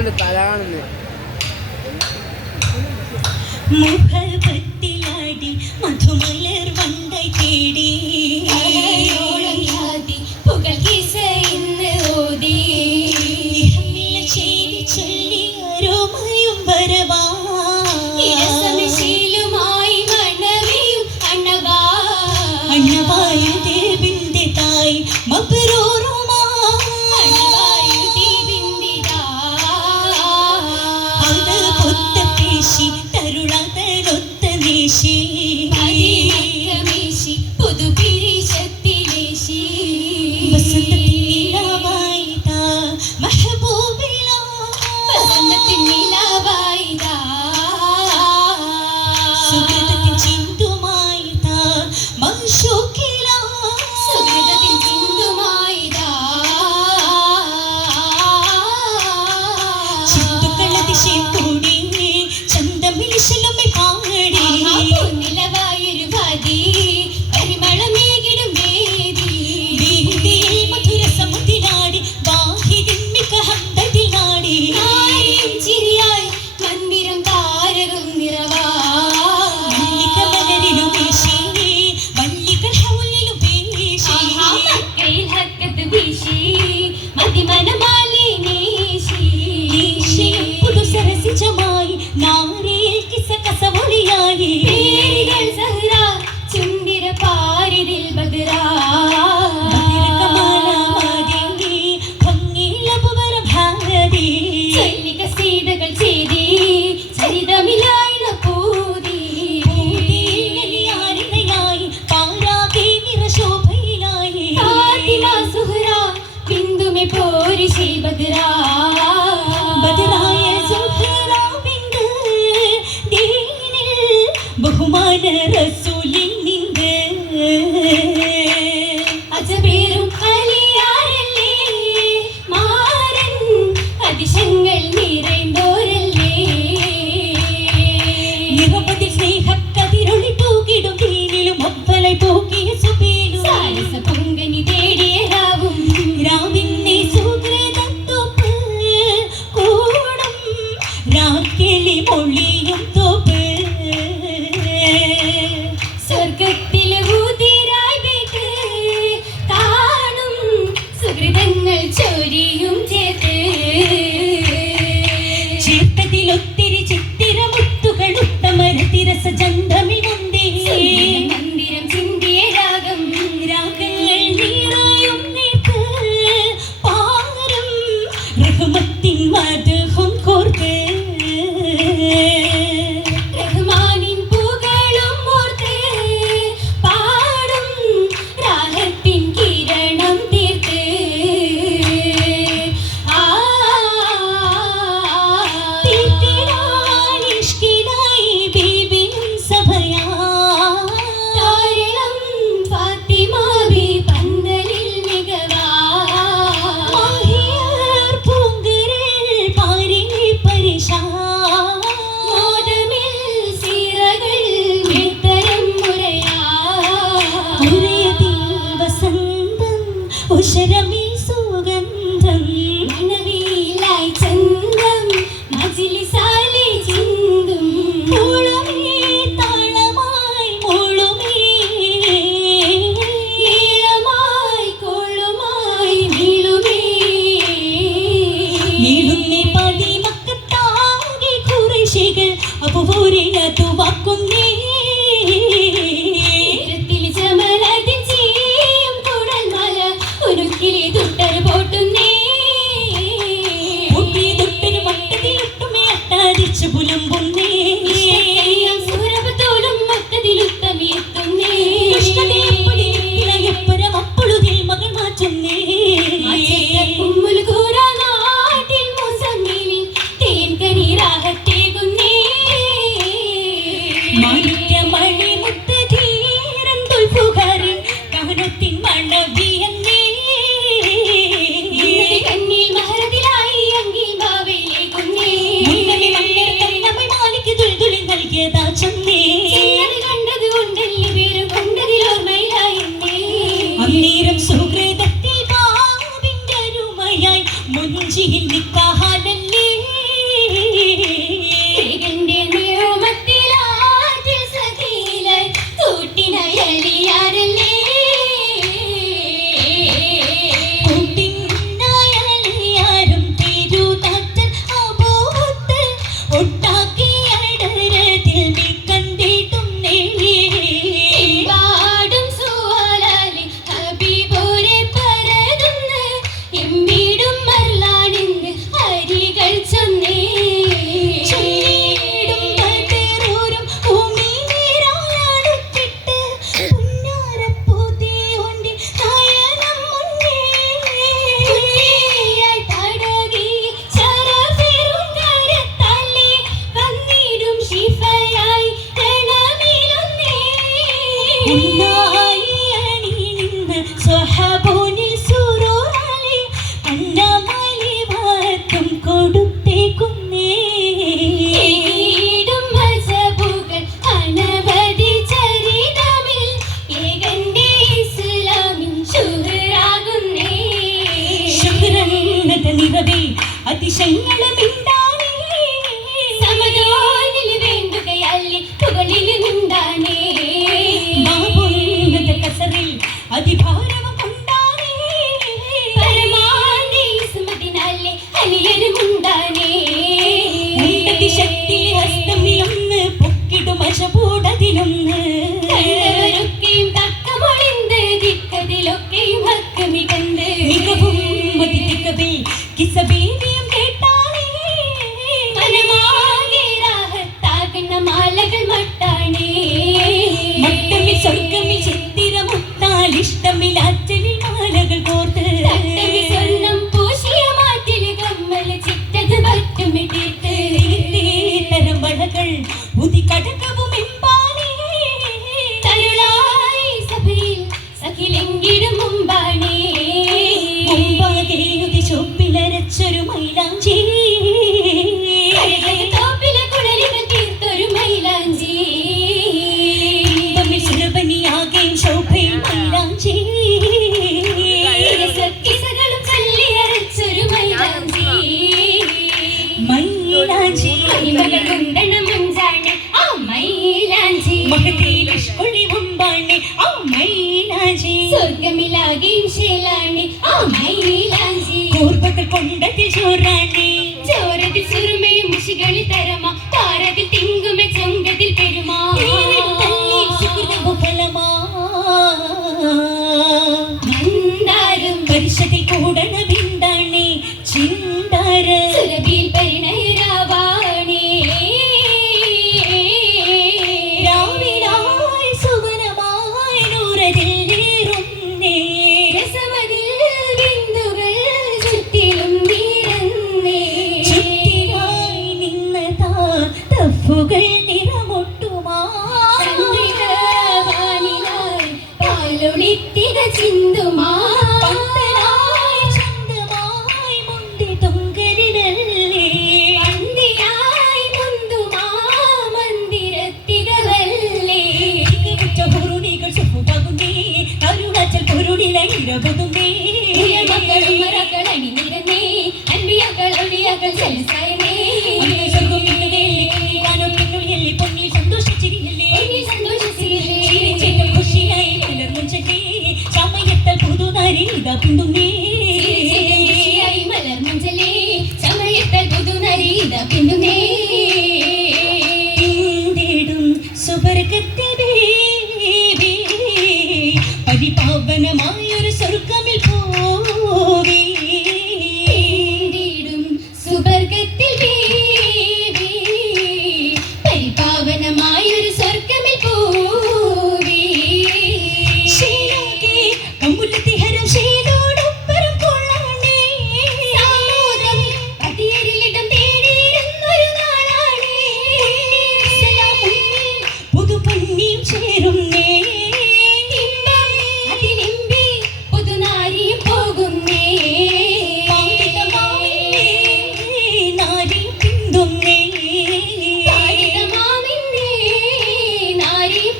കാണുന്നുണ്ട്, തല കാണുന്നു. മുഖപത്തിലാടി മധുമലർ വണ്ടൈ തേടി പുകൾ കിസ ഇന്ന് ഓതി ചേരി ചൊല്ലി അരോമയും വരവാ ശീലുമായി മണവിയും അണവാ അണവായു ദേവിന്റെ തായ് മബ്രൂറുമാ അണവായു ദേവിന്റെ അത് പൊത്ത പേശി തരുളാതരൊത്ത നേശി മേശി പുതുപിരിശത്തിലേശി വസന്തത്തിനിലാവായിതാ മെഹബൂബിലാ വസന്തത്തിനിലാവായിതാ സുഗതത്തിൻ ചിന്തുമായിതാ മൻഷൂക്കിലാ സുഗതത്തിൻ ചിന്തുമായിതാ ചിന്തുക്കൾ അതിശയം കൂടി ചന്തമിളിശലുമെ പാടി നിലവായൊരു ഭാതി പരിമളമേകിടും വേദി വേദിയിൽ മധുര സമുദ്രാടി വാഹിദിൻ മിക ഹംദതിൽ നാടി ആരെയും ചിരിയായി മന്ദിരം താരകം നിറവാ മല്ലിക മലരിലും വീശി വല്ലികൾ ഹൗലിലും വീശി മക്കയിൽ ഹക്കത്ത് വീശി മതിമനമാലി നീശി നീശയും പുതുസരസിജമായി നാരിയിൽ കിസ കസവൊളിയായി പേരികൾ സഹ്റ ചുണ്ടിര പാരിതിൽ ബദ്രാ ബദ്രകമാനമാതി ഭംഗിലപുവരം ഭാരതി ചൊല്ലിക സീതകൾ ചെയ്തി ചരിതമിലായിന പൂതി പൂതിയാരിണയായി പാരാകെ നിറശോഭയിലായി ഫാത്തിമ സുഹ്റ ബിന്ദുമെ പോരിശി ബദ്രാ ബദ്രായ സുഹ്റ ബിന്ദു ദീനിൽ ബഹുമാന റസൂലിൻ നിന്റെ അജബേറും അലിയാരല്ലേ മാരൻ അതിശങ്ങൾ നിറൈന്തോരല്ലേ നിറപതിൽ സ്നേഹക്കതിരൊളി തൂകിടും ദീനിലും ഒപ്പലൈ പോക്കിയ സുബീലും സാരസ പൊങ്കനി തേടിയ രാവും രാവിന്നെ സുഹൃതത്തോപ്പ് കൂടം രാക്കിളി മൊഴിയും തോപ്പ് സ്വർഗത്തിലെ ഊതിരായി ബേക്ക് കാണും സുഹൃതങ്ങൾ ചോരിയും ചേർത്ത് ചേർത്തതിലൊത്തിരി ചിത്തിരമുത്തുകൾ ഉത്തമരതിരസ ജന്തമിൽ മുന്തേ മന്ദിരം ചിന്തിയ രാഗം രാഗങ്ങൾ നീറായും നേർക്ക് പാരം റഹ്മത്തിൻ മദ്ഹും കോർത്ത് റഹ്മാനിൻ പൂകളും ഓർത്ത് പാടും രാഹത്തിൻ കിരണം തീർത്ത് തീർത്തിടാൻ ഇഷ്കിലായി ബീബിയും സഭയാ താരണം ഫാത്തിമ ബി പന്തലിൽ മികവാ മാഹിയർ പൂങ്കരൽ പാരിനെ പരിശാ മോദമിൽ സിറകൾ മേത്തരം മുരയാ മുരയതിൽ വസന്തം ഉഷരമിൽ സുഗന്ധം മണവിലായി ചന്തം മജിലിസാലി ചിന്തും മൂളുമേ താളമായി മൂളുമേ നീളമായി കോളുമായി നീളുമേ നീളുന്നേ പതി മക്കത്താകെ ഖുറൈശികൾ അപൂരിനതു വാക്കുന്നേ ജമലതിൻ ചെയ്യും കുടൽ മല ഉരുക്കിലെ തുട്ടർ പോട്ടുന്നേ തൊട്ടൊരു വട്ടതിലൊട്ടുമേ അട്ടാതിച്ച് പുലമ്പുന്നേ സൂരഭത്തോലും മട്ടതിലുത്തമിയെത്തുന്നേ എപ്പുരം അപ്പൊഴുതിൽ മകൾ മാറ്റുന്നേ ഉമ്മുൽ ഖുറ നാട്ടിൽ മുസമ്മിലിൻ തേൻ കനി രാഹത്തേകുന്നേ മിണ്ടാനേ സമതോനിൽ വേണ്ടുകയല്ലേ പുകളിൽ നിണ്ടാനേ മാപൊങ്ങത കസറിൽ അതിഭാരവും കൊണ്ടാനേ പരമാനേ സുമതിനാലേ അലിയരുമുണ്ടാനേ ഉണ്ടതി ശക്തി ഹസ്തമിയൊന്ന് പൊക്കിടും അശപൂടതിലൊന്ന് കണ്ടവരൊക്കെയും തക്കമൊളിന്ത് ദിക്കതിലൊക്കെയും ഹക്കമികണ്ട് മികവും മതിതിക്കവേ കിസബേവിയും കേട്ടാനേ മനമാകെ രാഹത്താകുന്ന മാലകൾ മട്ടാണേ മട്ടമിൽ സ്വർഗമിൽ ചിത്തിരമുത്താൽ ഇഷ്ടമിൽ അച്ഛനിൽ മാലകൾ കോർത്ത് തട്ടമിൽ സ്വർണം പൂശിയ മാറ്റിൽ കമ്മൽ ചിറ്റത് പറ്റുമിട്ടീർത്ത് തരം വളകൾ ഉതി കടകവും എമ്പാനേ തരുളായി സഭയിൽ സഖിലെങ്കിടും മുമ്പാണേ മുമ്പാകെ ഉതി ചൊപ്പിലരച്ചൊരു മൈലാഞ്ചി തോപ്പിലെ കുഴലികൾ തീർത്തൊരു മൈലാഞ്ചി സുരഭനിയാകെയും ശോഭയും മൈലാഞ്ചി സത്യസകളും ചൊല്ലിയരച്ചൊരു മൈലാഞ്ചി മൈലാഞ്ചി മകൾ കുണ്ടണം മുഞ്ചാണ് ആ മൈലാഞ്ചി മകതീലൊളി മുമ്പാണ് ആ മൈലാഞ്ചി സ്വർഗമിലാകെയും ശേലാണ് ആ മൈലാഞ്ചി കൂർപ്പകൾ കൊണ്ടതിൽ ചോറാണ് ചോരത്തിൽ സുറുമയും മുഷികളിൽ തരമാ താരത്തിൽ തിങ്കുമ ചൊങ്കതിൽ പെരുമാ മന്ദാരം പരിഷത്തിൽ കൂടണ വിണ്ടാണേ ചിന്താര സുരഭിയിൽ പരിണയരാവാണേ രാവിലായി സുവനമായി നൂറതിലേറുന്നേ രസമതിൽ ബിന്ദുകൾ ചുറ്റിലും നിറന്നേ ചുറ്റിലായി നിന്നതാ തഫുകൾ നിറമൊട്ടുമാ പാലൊളിത്തിര ചിന്തുമാ പന്തലായി ചന്തമായി മുന്തി തുങ്കലിടല്ലേ പന്തിയായി മുന്തുമാ മന്ദിരത്തികളല്ലേ തികവുറ്റ കുറുണികൾ സുഖുപകുന്നേ കരുണച്ചൽ കുരുടിലയിരകുന്നേ മക്കളും മറക്കൾ അണിനിരന്നേ അൻപിയാക്കൾ ഒളിയാക്കൾ ജലസായനേ പൊന്നിൽ സന്തോഷിച്ചിരില്ലേ ഖുഷിയായി മലർമുഞ്ചലേ സമയത്താൽ പുതുനാരി ഇതാ പിന്തുന്നേ മലർമുഞ്ചലേ സമയത്താൽ പുതുനാരി ഇതാ പിന്തുന്നേ പിന്തിടും സുവർഗത്തിൽ പരിപാവനമായൊരു സ്വർഗമിൽ പോവേ സുവർഗത്തിൽ പരിപാവനമായൊരു സ്വർഗമിൽ പോവേ ശീലോകെ കമ്മുലത്തിഹരം ശീലോടൊപ്പരം കൊള്ളാണേ സാമോദം പതിയരിലിടം തേടിയിരുന്നൊരു നാളാണേ പുതുപൊന്നിയും ചേരുന്നേ ഇമ്പം അതിലിമ്പി പുതുനാരിയും പോകുന്നേ നാരി പിന്തുന്നേ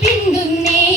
പിന്തുന്നേ